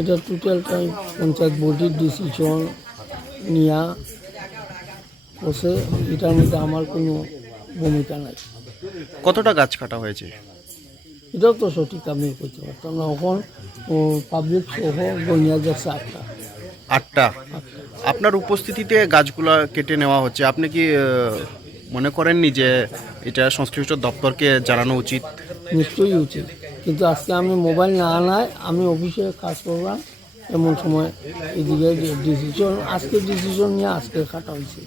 এটা টোটালটাই পঞ্চায়েত বোর্ডের ডিসিশন নেওয়া বসে, এটার মধ্যে আমার কোনো ভূমিকা নাই। কতটা গাছ কাটা হয়েছে? এটাও তো সঠিক আমি করতে পারতাম না। এখন পাবলিক সহ গনিয়া যাচ্ছে 8টা। 8টা। আপনার উপস্থিতিতে গাছগুলা কেটে নেওয়া হচ্ছে, আপনি কি মনে করেননি যে এটা সংশ্লিষ্ট দপ্তরকে জানানো উচিত? নিশ্চয়ই উচিত, কিন্তু আজকে আমি মোবাইল না আনায় আমি অফিসে কাজ করলাম, এমন সময় এদিকে ডিসিশন নিয়ে আজকে কাটা হয়েছে।